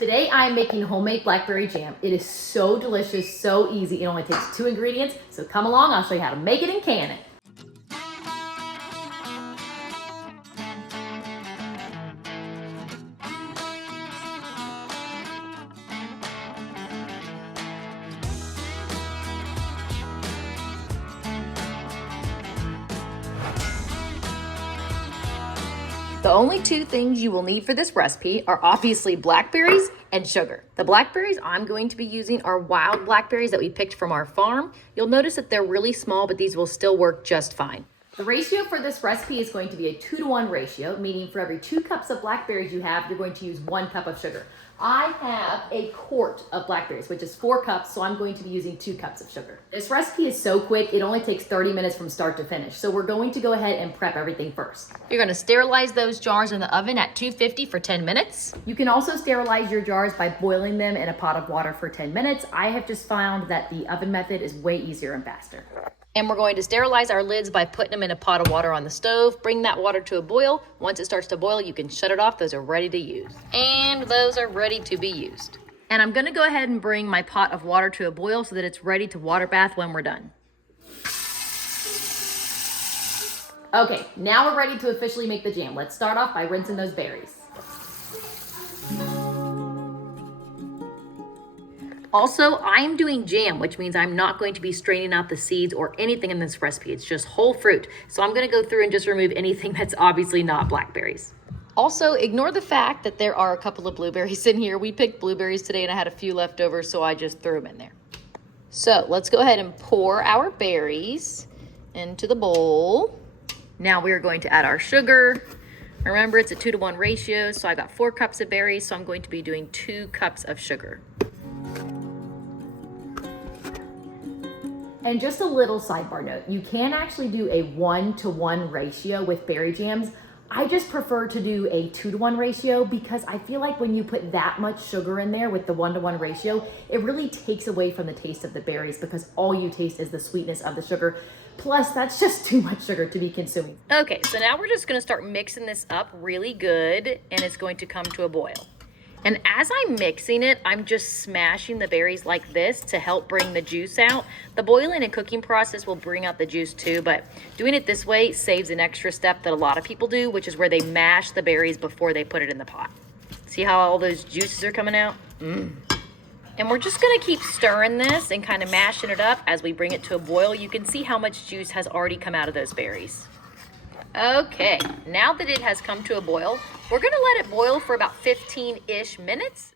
Today I am making homemade blackberry jam. It is so delicious, so easy. It only takes 2 ingredients. So come along, I'll show you how to make it and can it. The only 2 things you will need for this recipe are obviously blackberries and sugar. The blackberries I'm going to be using are wild blackberries that we picked from our farm. You'll notice that they're really small, but these will still work just fine. The ratio for this recipe is going to be a 2-to-1 ratio, meaning for every 2 cups of blackberries you have, you're going to use 1 cup of sugar. I have a quart of blackberries, which is 4 cups, so I'm going to be using 2 cups of sugar. This recipe is so quick, it only takes 30 minutes from start to finish. So we're going to go ahead and prep everything first. You're going to sterilize those jars in the oven at 250 for 10 minutes. You can also sterilize your jars by boiling them in a pot of water for 10 minutes. I have just found that the oven method is way easier and faster. And we're going to sterilize our lids by putting them in a pot of water on the stove. Bring that water to a boil. Once it starts to boil, you can shut it off. Those are ready to use. And those are ready to be used. And I'm gonna go ahead and bring my pot of water to a boil so that it's ready to water bath when we're done. Okay, now we're ready to officially make the jam. Let's start off by rinsing those berries. Also, I'm doing jam, which means I'm not going to be straining out the seeds or anything in this recipe. It's just whole fruit. So I'm gonna go through and just remove anything that's obviously not blackberries. Also, ignore the fact that there are a couple of blueberries in here. We picked blueberries today and I had a few left over, so I just threw them in there. So let's go ahead and pour our berries into the bowl. Now we are going to add our sugar. Remember, it's a 2-to-1 ratio, so I got 4 cups of berries, so I'm going to be doing 2 cups of sugar. And just a little sidebar note, you can actually do a 1-to-1 ratio with berry jams. I just prefer to do a 2-to-1 ratio because I feel like when you put that much sugar in there with the 1-to-1 ratio, it really takes away from the taste of the berries because all you taste is the sweetness of the sugar. Plus, that's just too much sugar to be consuming. Okay, so now we're just gonna start mixing this up really good and it's going to come to a boil. And as I'm mixing it, I'm just smashing the berries like this to help bring the juice out. The boiling and cooking process will bring out the juice too, but doing it this way saves an extra step that a lot of people do, which is where they mash the berries before they put it in the pot. See how all those juices are coming out? And we're just gonna keep stirring this and kind of mashing it up as we bring it to a boil. You can see how much juice has already come out of those berries. Okay, now that it has come to a boil, we're gonna let it boil for about 15-ish minutes.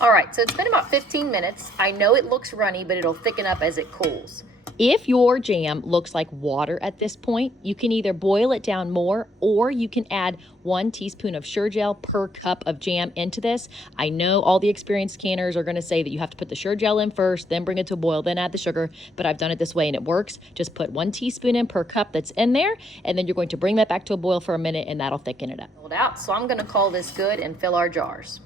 All right, so it's been about 15 minutes. I know it looks runny, but it'll thicken up as it cools. If your jam looks like water at this point, you can either boil it down more or you can add 1 teaspoon of Sure-Gel per cup of jam into this. I know all the experienced canners are gonna say that you have to put the Sure-Gel in first, then bring it to a boil, then add the sugar, but I've done it this way and it works. Just put 1 teaspoon in per cup that's in there, and then you're going to bring that back to a boil for a minute and that'll thicken it up. Hold out, so I'm gonna call this good and fill our jars.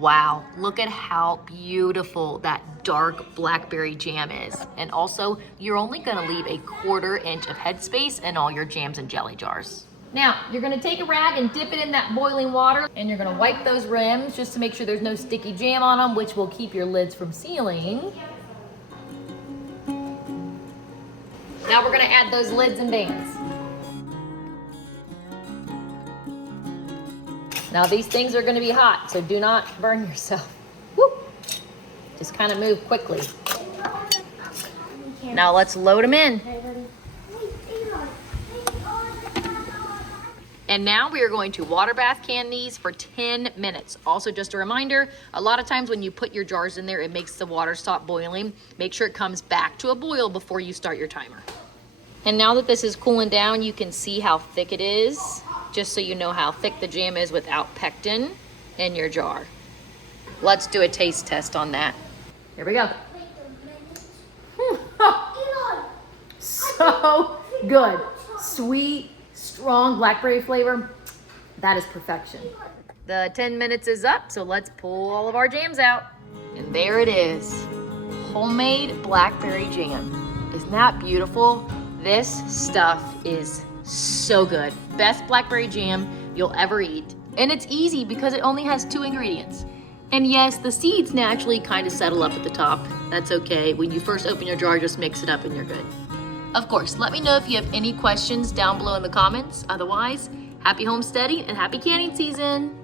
Wow, look at how beautiful that dark blackberry jam is. And also, you're only gonna leave a 1/4 inch of headspace in all your jams and jelly jars. Now, you're gonna take a rag and dip it in that boiling water, and you're gonna wipe those rims just to make sure there's no sticky jam on them, which will keep your lids from sealing. Now we're gonna add those lids and bands. Now these things are gonna be hot, so do not burn yourself. Woo! Just kind of move quickly. Now let's load them in. And now we are going to water bath can these for 10 minutes. Also, just a reminder, a lot of times when you put your jars in there, it makes the water stop boiling. Make sure it comes back to a boil before you start your timer. And now that this is cooling down, you can see how thick it is, just so you know how thick the jam is without pectin in your jar. Let's do a taste test on that. Here we go. So good. Sweet, strong blackberry flavor. That is perfection. The 10 minutes is up, so let's pull all of our jams out. And there it is. Homemade blackberry jam. Isn't that beautiful? This stuff is so good. Best blackberry jam you'll ever eat. And it's easy because it only has 2 ingredients. And yes, the seeds naturally kind of settle up at the top. That's okay. When you first open your jar, just mix it up and you're good. Of course, let me know if you have any questions down below in the comments. Otherwise, happy homesteading and happy canning season.